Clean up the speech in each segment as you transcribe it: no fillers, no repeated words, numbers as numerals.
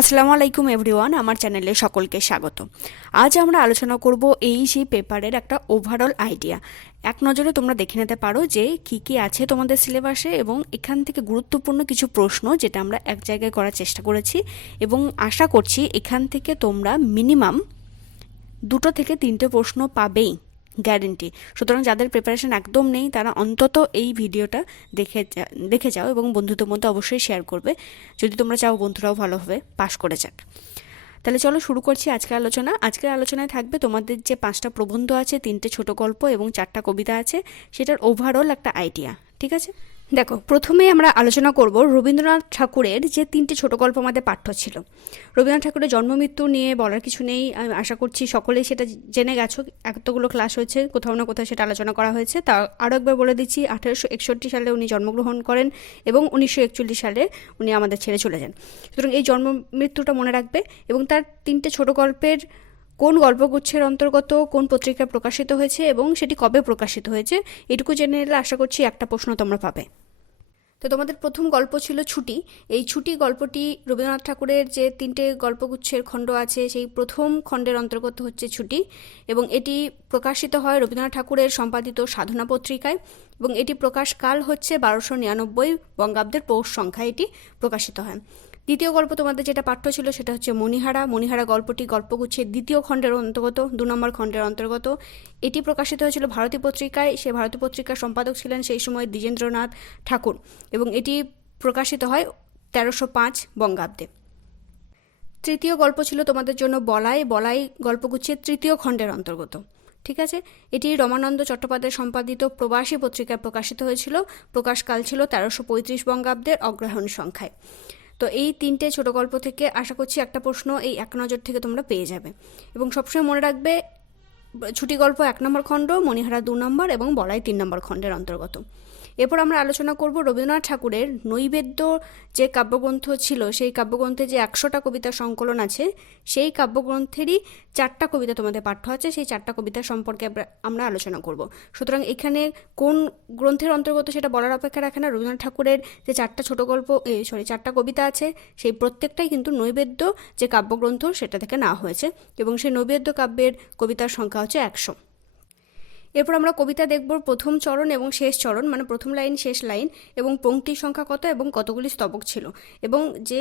আসসালামু আলাইকুম এভরিওয়ান, আমার চ্যানেলে সকলকে স্বাগত। আজ আমরা আলোচনা করব সেই পেপারের একটা ওভারঅল আইডিয়া। এক নজরে তোমরা দেখে নিতে পারো যে কি কি আছে তোমাদের সিলেবাসে, এবং এখান থেকে গুরুত্বপূর্ণ কিছু প্রশ্ন যেটা আমরা এক জায়গায় করার চেষ্টা করেছি, এবং আশা করছি এখান থেকে তোমরা মিনিমাম 2 থেকে 3টে প্রশ্ন পাবেই, গ্যারেন্টি। সুতরাং যাদের প্রিপারেশন একদম নেই তারা অন্তত এই ভিডিওটা দেখে যাও এবং বন্ধুদের মধ্যে অবশ্যই শেয়ার করবে, যদি তোমরা চাও বন্ধুরাও ভালোভাবে পাশ করে যাক। তাহলে চলো শুরু করছি আজকের আলোচনা। আজকের আলোচনায় থাকবে তোমাদের যে 5টা প্রবন্ধ আছে, 3টে ছোট গল্প এবং 4টা কবিতা আছে, সেটার ওভারঅল একটা আইডিয়া। ঠিক আছে, দেখো, প্রথমেই আমরা আলোচনা করব রবীন্দ্রনাথ ঠাকুরের যে 3টে ছোট গল্প আমাদের পাঠ্য ছিল। রবীন্দ্রনাথ ঠাকুরের জন্ম মৃত্যু নিয়ে বলার কিছু নেই, আমি আশা করছি সকলেই সেটা জেনে গেছো। এতগুলো ক্লাস হয়েছে, কোথাও না কোথাও সেটা আলোচনা করা হয়েছে। তা আরও একবার বলে দিচ্ছি, 1861 সালে উনি জন্মগ্রহণ করেন এবং 1941 সালে উনি আমাদের ছেড়ে চলে যান। সুতরাং এই জন্ম মৃত্যুটা মনে রাখবে, এবং তার 3টে ছোট গল্পের কোন গল্পগুচ্ছের অন্তর্গত, কোন পত্রিকায় প্রকাশিত হয়েছে এবং সেটি কবে প্রকাশিত হয়েছে, এটুকু জেনে নিলে আশা করছি একটা প্রশ্ন তোমরা পাবে। তো তোমাদের প্রথম গল্প ছিল ছুটি। এই ছুটি গল্পটি রবীন্দ্রনাথ ঠাকুরের যে 3টে গল্পগুচ্ছের খণ্ড আছে সেই প্রথম খণ্ডের অন্তর্গত হচ্ছে ছুটি, এবং এটি প্রকাশিত হয় রবীন্দ্রনাথ ঠাকুরের সম্পাদিত সাধনা পত্রিকায়, এবং এটি প্রকাশকাল হচ্ছে 1299 বঙ্গাব্দের পৌষ সংখ্যায় এটি প্রকাশিত হয়। দ্বিতীয় গল্প তোমাদের যেটা পাঠ্য ছিল সেটা হচ্ছে মণিহারা। মণিহারা গল্পটি গল্পগুচ্ছের 2য় খণ্ডের অন্তর্গত, 2 নম্বর খণ্ডের অন্তর্গত। এটি প্রকাশিত হয়েছিল ভারতী পত্রিকায়। সেই ভারতী পত্রিকার সম্পাদক ছিলেন সেই সময় দ্বিজেন্দ্রনাথ ঠাকুর, এবং এটি প্রকাশিত হয় 1305 বঙ্গাব্দে। তৃতীয় গল্প ছিল তোমাদের জন্য বলাই। বলাই গল্পগুচ্ছের 3য় খণ্ডের অন্তর্গত। ঠিক আছে, এটি রমানন্দ চট্টোপাধ্যায় সম্পাদিত প্রবাসী পত্রিকায় প্রকাশিত হয়েছিল। প্রকাশকাল ছিল 1335 বঙ্গাব্দের অগ্রহায়ণ সংখ্যায়। তো এই 3টে ছোট গল্প থেকে আশা করছি একটা প্রশ্ন এই এক নজর থেকে তোমরা পেয়ে যাবে, এবং সবসময় মনে রাখবে ছুটি গল্প 1 নম্বর খণ্ড, মণিহারা 2 নম্বর এবং বলাই 3 নম্বর খণ্ডের অন্তর্গত। এরপর আমরা আলোচনা করব রবীন্দ্রনাথ ঠাকুরের নৈবেদ্য যে কাব্যগ্রন্থ ছিল, সেই কাব্যগ্রন্থে যে 100টা কবিতার সংকলন আছে, সেই কাব্যগ্রন্থেরই 4টা কবিতা তোমাদের পাঠ্য আছে। সেই 4টা কবিতা সম্পর্কে আমরা আলোচনা করব। সুতরাং এখানে কোন গ্রন্থের অন্তর্গত সেটা বলার অপেক্ষা রাখে না। রবীন্দ্রনাথ ঠাকুরের যে 4টা ছোট গল্প, 4টা কবিতা আছে, সেই প্রত্যেকটাই কিন্তু নৈবেদ্য যে কাব্যগ্রন্থ সেটা থেকে নেওয়া হয়েছে, এবং সেই নৈবেদ্য কাব্যের কবিতার সংখ্যা হচ্ছে 100। এরপর আমরা কবিতা দেখব প্রথম চরণ এবং শেষ চরণ, মানে প্রথম লাইন শেষ লাইন, এবং পংক্তির সংখ্যা কত এবং কতগুলি স্তবক ছিল, এবং যে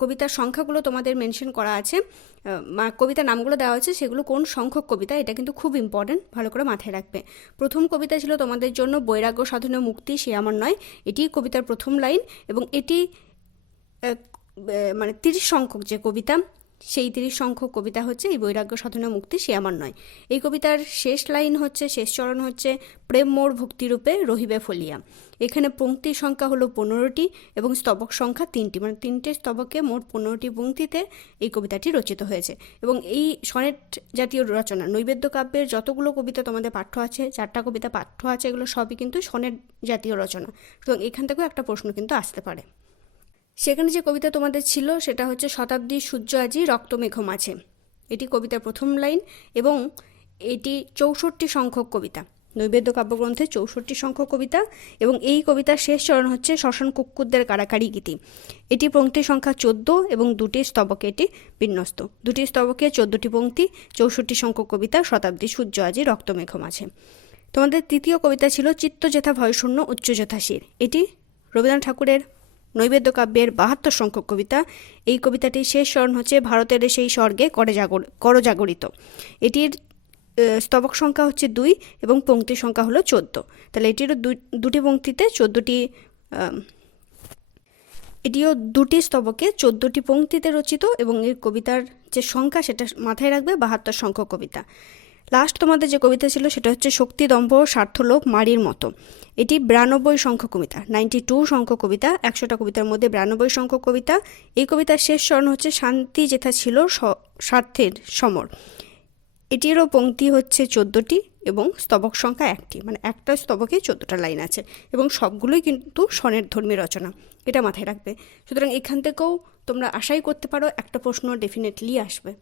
কবিতার সংখ্যাগুলো তোমাদের মেনশন করা আছে, কবিতার নামগুলো দেওয়া আছে, সেগুলো কোন সংখ্যক কবিতা, এটা কিন্তু খুব ইম্পর্টেন্ট, ভালো করে মাথায় রাখবে। প্রথম কবিতা ছিল তোমাদের জন্য বৈরাগ্য সাধনে মুক্তি সে আমার নয়। এটি কবিতার প্রথম লাইন, এবং এটি মানে 30 সংখ্যক যে কবিতা, সেই 30 সংখ্যক কবিতা হচ্ছে এই বৈরাগ্য সাধনা মুক্তি সে আমার নয়। এই কবিতার শেষ লাইন হচ্ছে, শেষ চরণ হচ্ছে প্রেম মোর ভক্তিরূপে রহিবে ফলিয়া। এখানে পংক্তির সংখ্যা হলো 15টি এবং স্তবক সংখ্যা 3টি, মানে 3টে স্তবকে মোট 15টি পংক্তিতে এই কবিতাটি রচিত হয়েছে। এবং এই সনেট জাতীয় রচনা, নৈবেদ্য কাব্যের যতগুলো কবিতা তোমাদের পাঠ্য আছে, 4টা কবিতা পাঠ্য আছে, এগুলো সবই কিন্তু সনেট জাতীয় রচনা। সুতরাং এখান থেকেও একটা প্রশ্ন কিন্তু আসতে পারে। সেখানে যে কবিতা তোমাদের ছিল সেটা হচ্ছে শতাব্দীর সূর্য আজি রক্তমেঘ মাঝে। এটি কবিতার প্রথম লাইন, এবং এটি 64 সংখ্যক কবিতা, নৈবেদ্য কাব্যগ্রন্থে 64 সংখ্যক কবিতা, এবং এই কবিতার শেষ চরণ হচ্ছে শ্মশান কুক্কুরদের কাড়াকাড়ি গীতি। এটি পংক্তি সংখ্যা 14 এবং 2টি স্তবকে এটি বিন্যস্ত। 2টি স্তবকে 14টি পংক্তি, 64 সংখ্যক কবিতা, শতাব্দী সূর্য আজি রক্তমেঘ মাঝে। তোমাদের তৃতীয় কবিতা ছিল চিত্ত যেথা ভয়শূন্য উচ্চ যথা শির। এটি রবীন্দ্রনাথ ঠাকুরের নৈবেদ্য কাব্যের 72 সংখ্যক কবিতা। এই কবিতাটির শেষ চরণ হচ্ছে ভারতের সেই স্বর্গে করজাগরিত। এটির স্তবক সংখ্যা হচ্ছে 2 এবং পংক্তির সংখ্যা হলো 14। তাহলে এটিরও 2টি পংক্তিতে 14টি, এটিও 2টি স্তবকে 14টি পংক্তিতে রচিত, এবং এর কবিতার যে সংখ্যা সেটা মাথায় রাখবে, 72 সংখ্যক কবিতা। লাস্ট তোমাদের যে কবিতা ছিল সেটা হচ্ছে শক্তি দম্ভ স্বার্থলোভ মারির মতো। এটি 92 সংখ্যক কবিতা, 92 সংখ্যক কবিতা, 100টা কবিতার মধ্যে 92 সংখ্যক কবিতা। এই কবিতার শেষ চরণ হচ্ছে শান্তি যেথা ছিল স্বার্থের সমর। এটিরও পংক্তি হচ্ছে 14টি এবং স্তবক সংখ্যা 1টি, মানে একটা স্তবকে 14টা লাইন আছে, এবং সবগুলোই কিন্তু সনের ধর্মী রচনা, এটা মাথায় রাখবে। সুতরাং এখান থেকেও তোমরা আশাই করতে পারো একটা প্রশ্ন ডেফিনেটলি আসবে।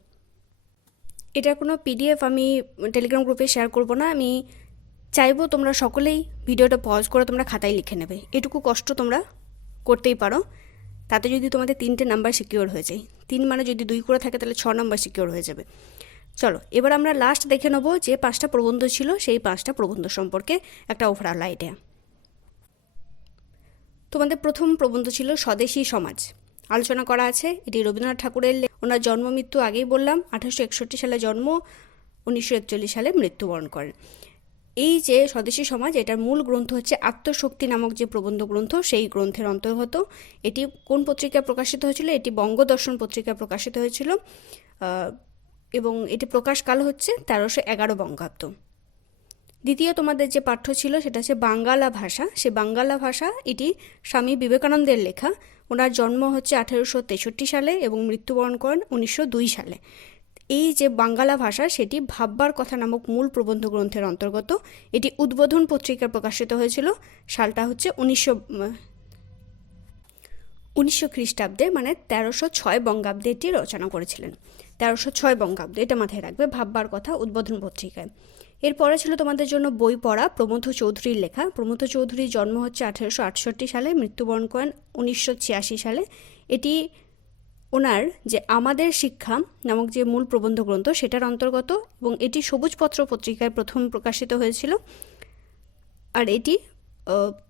এটার কোনো পিডিএফ আমি টেলিগ্রাম গ্রুপে শেয়ার করব না। আমি চাইবো তোমরা সকলেই ভিডিওটা পজ করে তোমরা খাতায় লিখে নেবে, এটুকু কষ্ট তোমরা করতেই পারো। তাতে যদি তোমাদের 3টে নাম্বার সিকিওর হয়ে যায়, 3 মানে যদি 2 করে থাকে তাহলে 6 নম্বর সিকিউর হয়ে যাবে। চলো এবার আমরা লাস্ট দেখে নেব যে 5টা প্রবন্ধ ছিল, সেই 5টা প্রবন্ধ সম্পর্কে একটা ওভারঅল আইডিয়া। তোমাদের প্রথম প্রবন্ধ ছিল স্বদেশী সমাজ। আলোচনা করা আছে, এটি রবীন্দ্রনাথ ঠাকুরের, ওনার জন্ম মৃত্যু আগেই বললাম, 1861 সালে জন্ম, 1941 সালে মৃত্যুবরণ করেন। এই যে স্বদেশী সমাজ, এটার মূল গ্রন্থ হচ্ছে আত্মশক্তি নামক যে প্রবন্ধ গ্রন্থ, সেই গ্রন্থের অন্তর্গত। এটি কোন পত্রিকায় প্রকাশিত হয়েছিল? এটি বঙ্গদর্শন পত্রিকায় প্রকাশিত হয়েছিল এবং এটি প্রকাশকাল হচ্ছে 1311 বঙ্গাব্দ। দ্বিতীয় তোমাদের যে পাঠ্য ছিল সেটা হচ্ছে বাঙ্গালা ভাষা। সে বাঙ্গালা ভাষা এটি স্বামী বিবেকানন্দের লেখা। ওনার জন্ম হচ্ছে 1863 সালে এবং মৃত্যুবরণ করেন 1902 সালে। এই যে বাঙ্গালা ভাষা সেটি ভাববার কথা নামক মূল প্রবন্ধ গ্রন্থের অন্তর্গত। এটি উদ্বোধন পত্রিকায় প্রকাশিত হয়েছিল। সালটা হচ্ছে 1900 খ্রিস্টাব্দে, মানে 1306 বঙ্গাব্দে এটি রচনা করেছিলেন। 1306 বঙ্গাব্দে, এটা মাথায় রাখবে, ভাববার কথা উদ্বোধন পত্রিকায়। এরপরে ছিল তোমাদের জন্য বই পড়া, প্রমথ চৌধুরীর লেখা। প্রমথ চৌধুরীর জন্ম হচ্ছে 1868 সালে, মৃত্যুবরণ করেন 1986 সালে। এটি ওনার যে আমাদের শিক্ষা নামক যে মূল প্রবন্ধ গ্রন্থ সেটার অন্তর্গত এবং এটি সবুজপত্র পত্রিকায় প্রথম প্রকাশিত হয়েছিল। আর এটি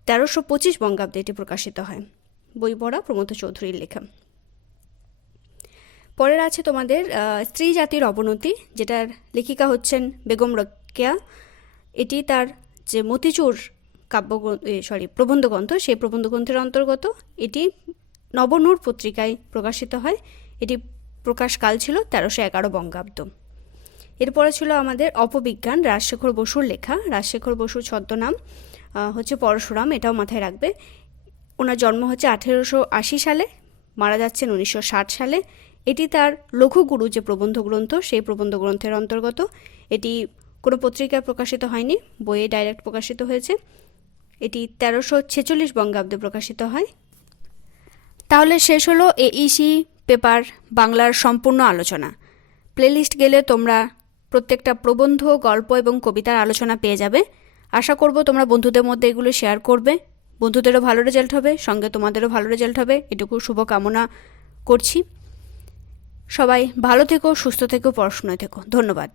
1325 বঙ্গাব্দে এটি প্রকাশিত হয়। বই পড়া, প্রমথ চৌধুরীর লেখা। পরের আছে তোমাদের স্ত্রী জাতির অবনতি, যেটার লেখিকা হচ্ছেন বেগম রোকেয়া। এটি তার যে মতিচুর প্রবন্ধ গ্রন্থ, সেই প্রবন্ধ গ্রন্থের অন্তর্গত। এটি নবনূর পত্রিকায় প্রকাশিত হয়। এটি প্রকাশকাল ছিল 1311 বঙ্গাব্দ। এরপরে ছিল আমাদের অপবিজ্ঞান, রাজশেখর বসুর লেখা। রাজশেখর বসুর ছদ্মনাম হচ্ছে পরশুরাম, এটাও মাথায় রাখবে। ওনার জন্ম হচ্ছে 1880 সালে, মারা যাচ্ছেন 1960 সালে। এটি তার লঘুগুরু যে প্রবন্ধ গ্রন্থ, সেই প্রবন্ধ গ্রন্থের অন্তর্গত। এটি কোনো পত্রিকায় প্রকাশিত হয়নি, বইয়ে ডাইরেক্ট প্রকাশিত হয়েছে। এটি 1346 বঙ্গাব্দে প্রকাশিত হয়। তাহলে শেষ হলো এইসি পেপার বাংলার সম্পূর্ণ আলোচনা। প্লেলিস্ট গেলে তোমরা প্রত্যেকটা প্রবন্ধ, গল্প এবং কবিতার আলোচনা পেয়ে যাবে। আশা করব তোমরা বন্ধুদের মধ্যে এগুলো শেয়ার করবে। বন্ধুদেরও ভালো রেজাল্ট হবে, সঙ্গে তোমাদেরও ভালো রেজাল্ট হবে, এটুকু শুভকামনা করছি। সবাই ভালো থেকো, সুস্থ থেকো, পড়াশোনায় থেকো। ধন্যবাদ।